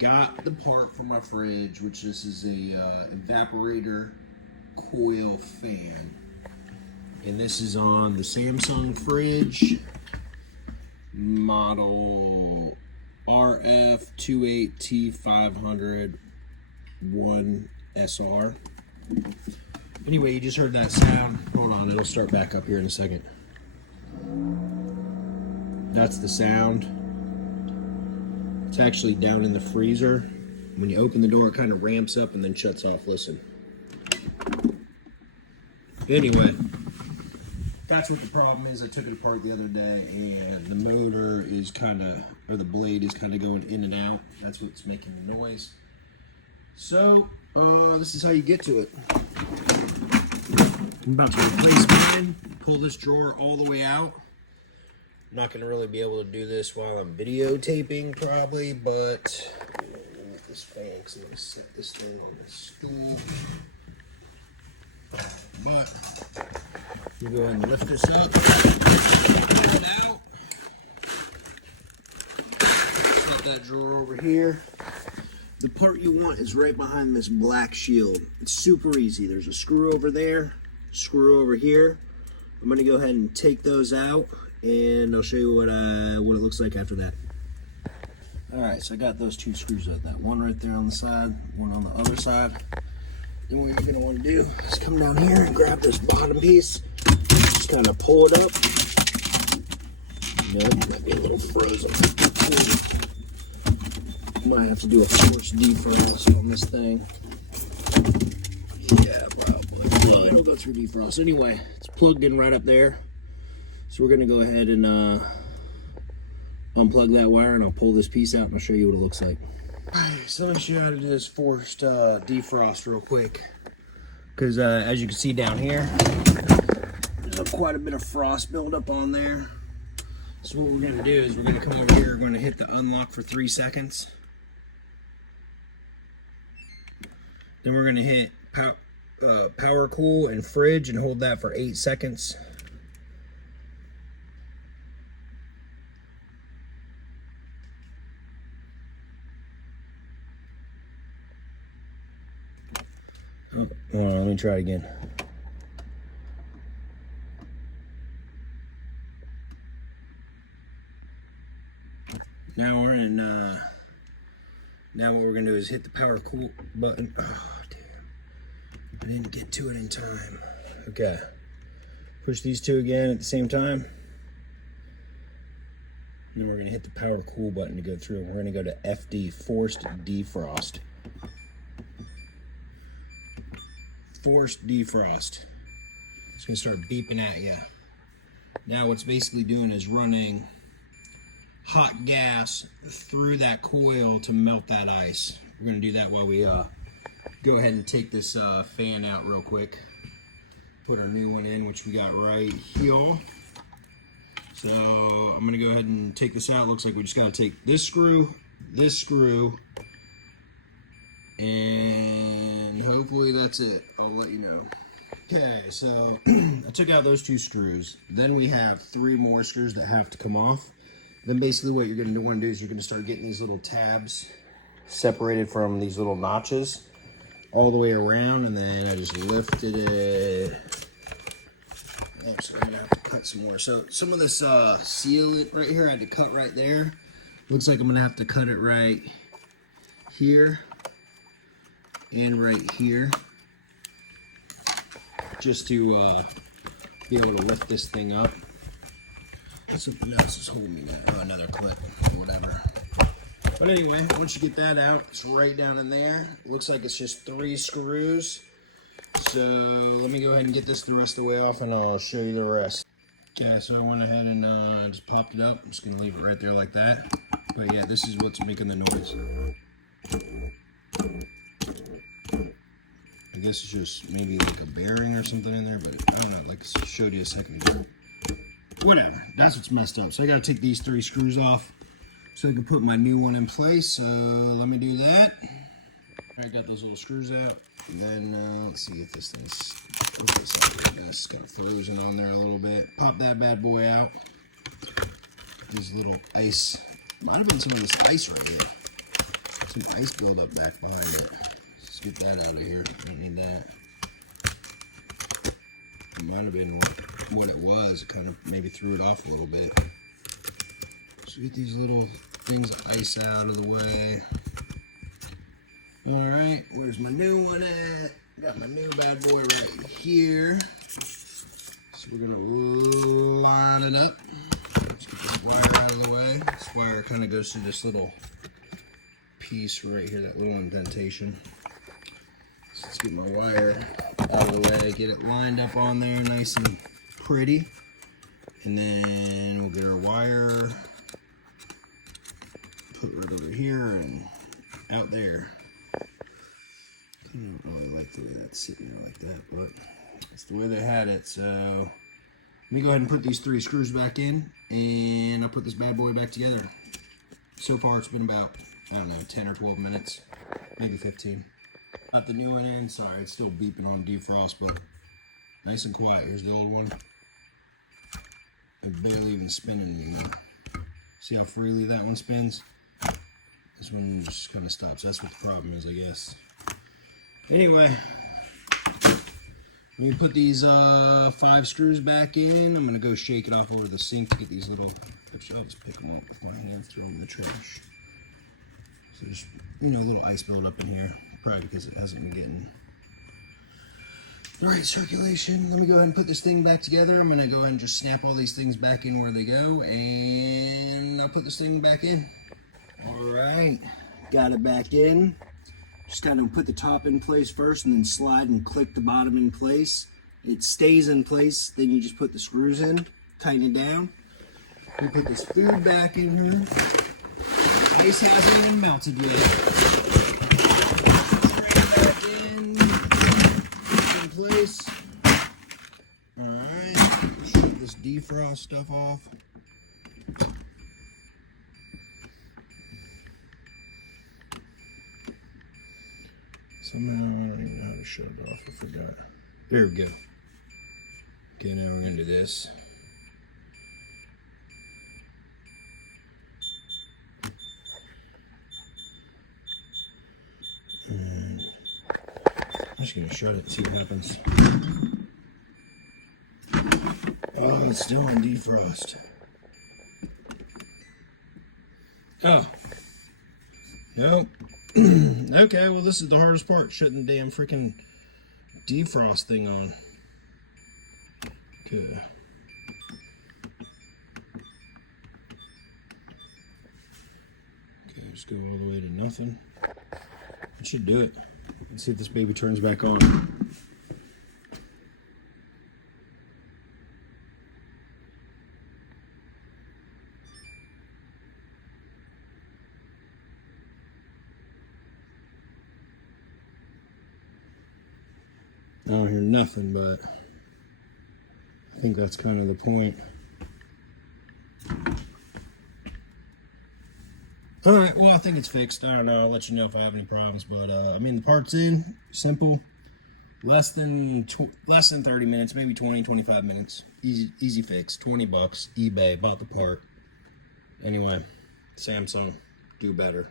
got the part for my fridge, which this is a evaporator coil fan. And this is on the Samsung fridge, model RF28T5001SR. Anyway, you just heard that sound. Hold on, it'll start back up here in a second. That's the sound. It's actually down in the freezer. When you open the door, it kind of ramps up and then shuts off. Listen. Anyway, that's what the problem is. I took it apart the other day, and the motor is kind of, or the blade is kind of going in and out. That's what's making the noise. So, this is how you get to it. I'm about to replace mine, pull this drawer all the way out. I'm not going to really be able to do this while I'm videotaping, probably, but with this fan, because I'm going to set this thing on the stool. But you go ahead and lift this up, pull it out. Set that drawer over here. The part you want is right behind this black shield. It's super easy. There's a screw over there, screw over here. I'm going to go ahead and take those out, and I'll show you what it looks like after that. Alright, so I got those two screws out. That one right there on the side, one on the other side. Then what you're going to want to do is come down here and grab this bottom piece. Just kind of pull it up. Nope, might be a little frozen. Might have to do a forced defrost on this thing. Yeah, probably. No, it'll go through defrost. Anyway, it's plugged in right up there. So we're going to go ahead and unplug that wire, and I'll pull this piece out and I'll show you what it looks like. So let me show you how to do this forced defrost real quick. Because as you can see down here, there's quite a bit of frost buildup on there. So what we're going to do is we're going to come over here, we're going to hit the unlock for 3 seconds. Then we're going to hit power cool and fridge and hold that for 8 seconds. Oh, hold on, let me try it again. Now we're in, now what we're gonna do is hit the power cool button. Oh, damn. I didn't get to it in time. Okay. Push these two again at the same time. And then we're gonna hit the power cool button to go through. We're gonna go to FD, forced defrost. Forced defrost. It's going to start beeping at you. Now what's basically doing is running hot gas through that coil to melt that ice. We're going to do that while we go ahead and take this fan out real quick. Put our new one in, which we got right here. So I'm going to go ahead and take this out. Looks like we just got to take this screw, and hopefully that's it. I'll let you know. Okay, so I took out those two screws. Then we have 3 more screws that have to come off. Then basically what you're going to want to do is you're going to start getting these little tabs separated from these little notches all the way around, and then I just lifted it. Oh, so I'm going to have to cut some more. So some of this sealant right here I had to cut right there. Looks like I'm going to have to cut it right here and right here, just to be able to lift this thing up. Something else is holding me down. Oh, another clip or whatever. But anyway, once you get that out, it's right down in there. Looks like it's just 3 screws. So let me go ahead and get this the rest of the way off, and I'll show you the rest. Okay, so I went ahead and just popped it up. I'm just gonna leave it right there like that. But yeah, this is what's making the noise. I guess it's just maybe like a bearing or something in there, but I don't know, like I showed you a second ago. Whatever, that's what's messed up. So I gotta take these 3 screws off so I can put my new one in place. So let me do that. I got those little screws out. And then let's see if this thing's, it's kind of frozen on there a little bit. Pop that bad boy out. This little ice, might have been some of this ice right here. some ice buildup back behind it. Let's get that out of here. Don't need that. It might have been what it was. It kind of maybe threw it off a little bit. So get these little things of ice out of the way. Alright, where's my new one at? Got my new bad boy right here. So we're going to line it up. Let's get this wire out of the way. This wire kind of goes through this little piece right here, that little indentation. So let's get my wire out of the way, get it lined up on there nice and pretty. And then we'll get our wire put right over here and out there. I don't really like the way that's sitting there like that, but that's the way they had it. So let me go ahead and put these 3 screws back in, and I'll put this bad boy back together. So far it's been about, I don't know, 10 or 12 minutes, maybe 15. Got the new one in. Sorry, it's still beeping on defrost, but nice and quiet. Here's the old one. It's barely even spinning anymore. See how freely that one spins? This one just kind of stops. That's what the problem is, I guess. Anyway, let me put these 5 screws back in. I'm going to go shake it off over the sink to get these little, which I'll just pick them up with my hand, throw them in the trash. So there's, you know, a little ice build up in here, probably because it hasn't been getting the right circulation. Let me go ahead and put this thing back together. I'm going to go ahead and just snap all these things back in where they go, and I'll put this thing back in. Alright, got it back in. Just got to put the top in place first and then slide and click the bottom in place. It stays in place, then you just put the screws in, tighten it down. We put this food back in here. The ice hasn't even melted yet. Back in place. Alright, shut this defrost stuff off. Somehow, I don't even know how to shut it off, I forgot. There we go. Okay, now we're going to do this. And I'm just going to shut it and see what happens. Oh, it's still on defrost. Oh. Nope. Okay, well this is the hardest part, shutting the damn freaking defrost thing on. Okay. Okay, just go all the way to nothing. It should do it. Let's see if this baby turns back on. I don't hear nothing, but I think that's kind of the point. Alright, well I think it's fixed. I don't know, I'll let you know if I have any problems, but I mean the part's in, simple, less than 30 minutes, maybe 20-25 minutes. Easy fix, 20 bucks, eBay, bought the part. Anyway, Samsung, do better.